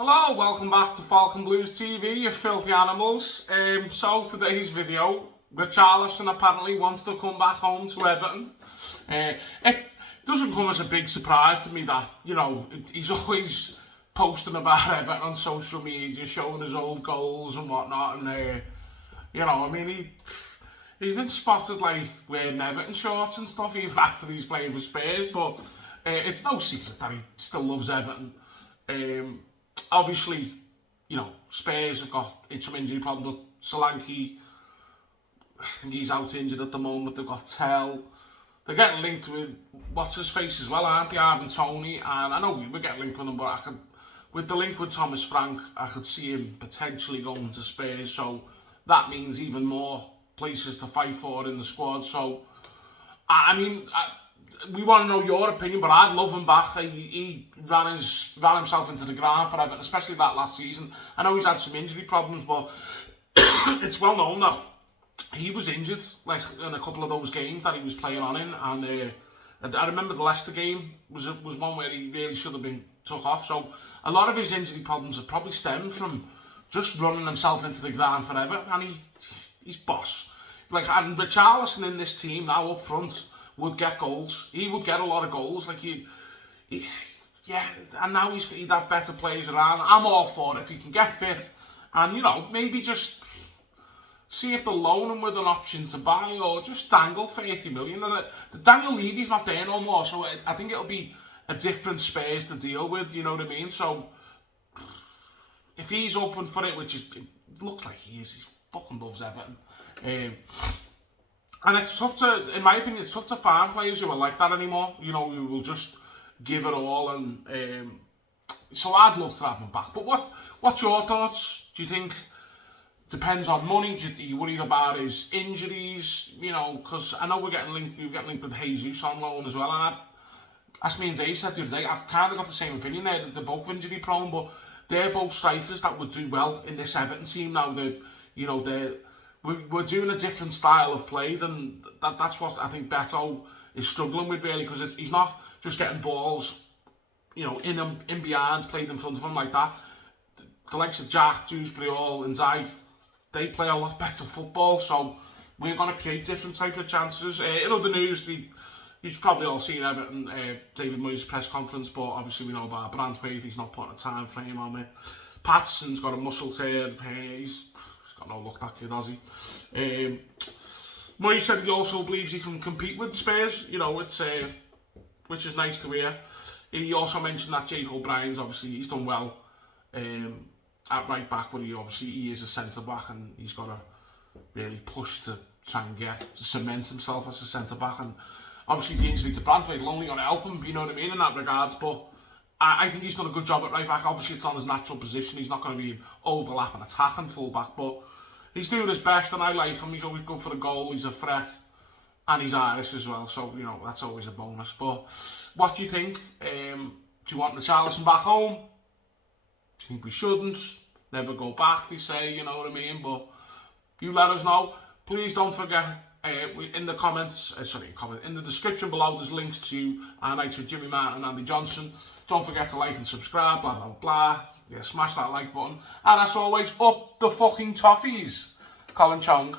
Hello, welcome back to Falcon Blues TV, you filthy animals. So today's video, Richarlison apparently wants to come back home to Everton. It doesn't come as a big surprise to me that, he's always posting about Everton on social media, showing his old goals and whatnot, and he's been spotted wearing Everton shorts and stuff even after he's playing for Spurs, but it's no secret that he still loves Everton. Obviously, Spurs have got some injury problems. Solanke, I think he's out injured at the moment. They've got Tell. They're getting linked with what's-his-face as well, aren't they? Ivan Toney. And I know we were getting linked with him, but with the link with Thomas Frank, I could see him potentially going to Spurs. So that means even more places to fight for in the squad. So, we want to know your opinion, but I'd love him back. He ran himself into the ground for Everton, especially that last season. I know he's had some injury problems, but it's well known that he was injured in a couple of those games that he was playing on in. And I remember the Leicester game was one where he really should have been took off. So a lot of his injury problems have probably stemmed from just running himself into the ground for Everton, and he's boss. And Richarlison in this team now up front would get goals. He would get a lot of goals. And now he'd have better players around. I'm all for it if he can get fit, and maybe just see if they'll loan him with an option to buy, or just dangle 30 million. The Daniel Levy's not there no more, so I think it'll be a different Spurs to deal with. You know what I mean? So if he's open for it, which it looks like he is, he fucking loves Everton. And it's tough to, in my opinion, it's tough to find players who are like that anymore. Who will just give it all. And so I'd love to have him back. But what's your thoughts? Do you think depends on money? Are you worried about his injuries? Because I know we were getting linked with Jesus on loan as well. And as me and Dave said the other day, I've kind of got the same opinion there. They're both injury prone, but they're both strikers that would do well in this Everton team now. We're doing a different style of play than that's what I think Beto is struggling with, really, because he's not just getting balls, in behind, played in front of him like that. The likes of Jack, Dewsbury, and Zai, they play a lot better football, so we're going to create different type of chances. In other news, you've probably all seen Everton, David Moyes' press conference, but obviously we know about Brandtwaite, he's not putting a time frame on it. Patterson's got a muscle tear, he's got no luck that kid, has he? Moyes said he also believes he can compete with Spurs, it's which is nice to hear. He also mentioned that Jake O'Brien's obviously, he's done well at right back, but he is a centre back, and he's got to really push to try and to cement himself as a centre back. And obviously the injury to Brandtwaite will only going to help him, you know what I mean, in that regards. But I think he's done a good job at right back. Obviously it's on his natural position, he's not going to be overlapping attacking full back, but he's doing his best, and I like him. He's always good for the goal, he's a threat, and he's Irish as well, so that's always a bonus. But what do you think? Do you want Richarlison back home? Do you think we shouldn't? Never go back, they say, you know what I mean? But you let us know. Please don't forget, in the comments, in the description below, there's links to our nights with Jimmy Martin and Andy Johnson. Don't forget to like and subscribe, blah, blah, blah. Yeah, smash that like button. And as always, up the fucking Toffees. Colin Chong.